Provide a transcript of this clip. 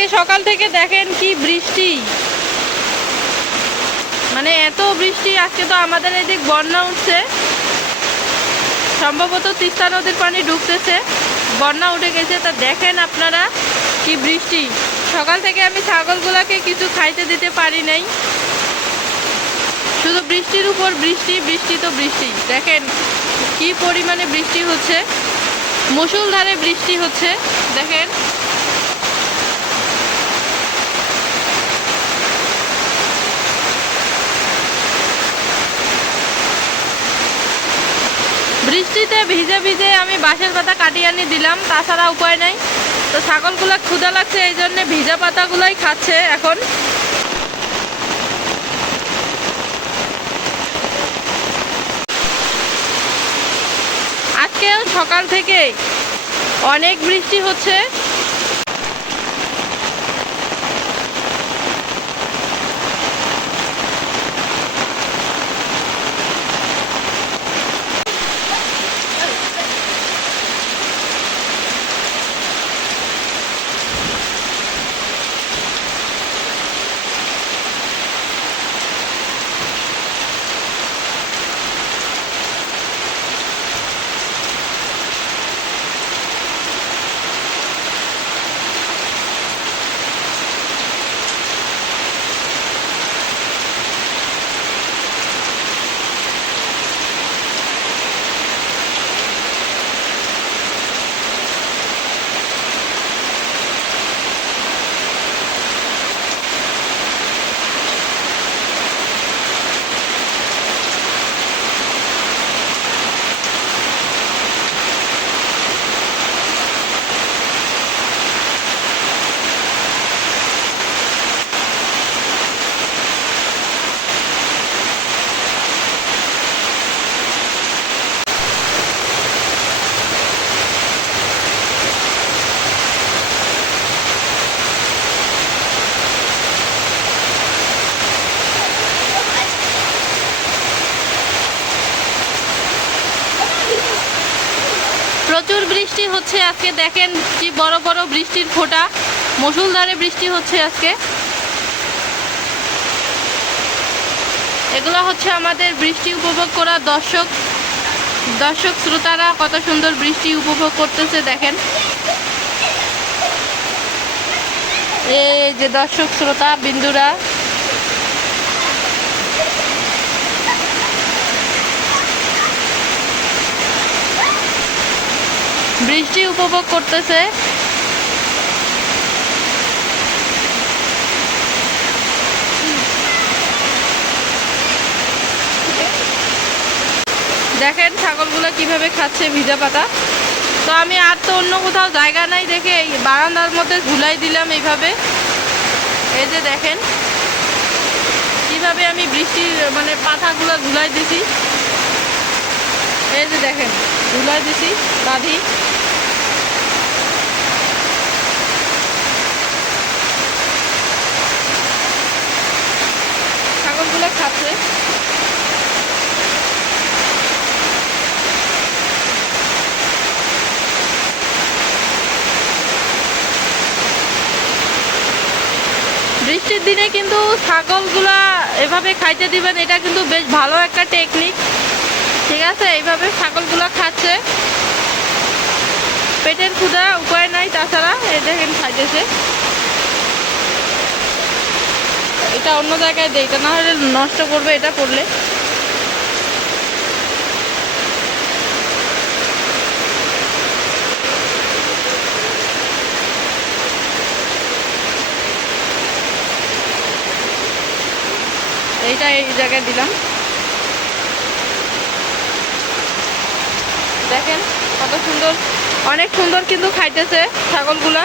আজকে সকাল থেকে দেখেন কি বৃষ্টি। মানে এত বৃষ্টি, আজকে তো আমাদের এদিক বন্যা উঠছে। সম্ভবত তিস্তা নদীর পানি ঢুকতেছে বন্যা উঠে গেছে। তা দেখেন আপনারা কি বৃষ্টি। সকাল থেকে আমি ছাগলগুলোকে কিছু খাইতে দিতে পারি নাই। শুধু বৃষ্টির উপর বৃষ্টি বৃষ্টি তো বৃষ্টি। দেখেন কি পরিমাণে বৃষ্টি হচ্ছে। মুসুলধারে বৃষ্টি হচ্ছে, দেখেন। বৃষ্টিতে ভিজে ভিজে আমি বাঁশের পাতা কাটিয়ে আনি দিলাম, তাছাড়া উপায় নাই। তো ছাগলগুলো ক্ষুদা লাগছে, এই জন্যে ভিজা পাতাগুলোই খাচ্ছে এখন। আজকেও সকাল থেকে অনেক বৃষ্টি হচ্ছে। বৃষ্টি হচ্ছে আজকে। দেখেন কি বড় বড় বৃষ্টির ফোঁটা। মুসুলধারে বৃষ্টি হচ্ছে আজকে। এগুলো হচ্ছে আমাদের বৃষ্টি উপভোগ করা দর্শক। দর্শক শ্রোতারা কত সুন্দর বৃষ্টি উপভোগ করতেছে, দেখেন। এই যে দর্শক শ্রোতা, বিন্দুরা। বৃষ্টি উপভোগ করতেছে। দেখেন ছাগলগুলো কীভাবে খাচ্ছে ভিজা পাতা। তো আমি আর তো অন্য কোথাও জায়গা নাই দেখে এই বারান্দার মধ্যে ঝুলাই দিলাম এইভাবে। এই যে দেখেন কীভাবে আমি বৃষ্টির মানে পাতাগুলো ঝুলাই দিছি। এই যে দেখেন, ঝুলাই দিছি বাঁধি ছাগলগুলো খাচ্ছে বৃষ্টির দিনে কিন্তু ছাগলগুলা এভাবে খাইতে দিবেন, এটা কিন্তু বেশ ভালো একটা টেকনিক ঠিক আছে, এইভাবে ছাগলগুলা খাচ্ছে। পেটের ক্ষুদা উপায় নাই, তাছাড়া এটা কিন্তু খাইতেছে। এটা অন্য জায়গায় দেয় এটা না হলে নষ্ট করবে এটা করলে। এইটা এই জায়গায় দিলাম। দেখেন কত সুন্দর। অনেক সুন্দর কিন্তু খাইতেছে ছাগলগুলা।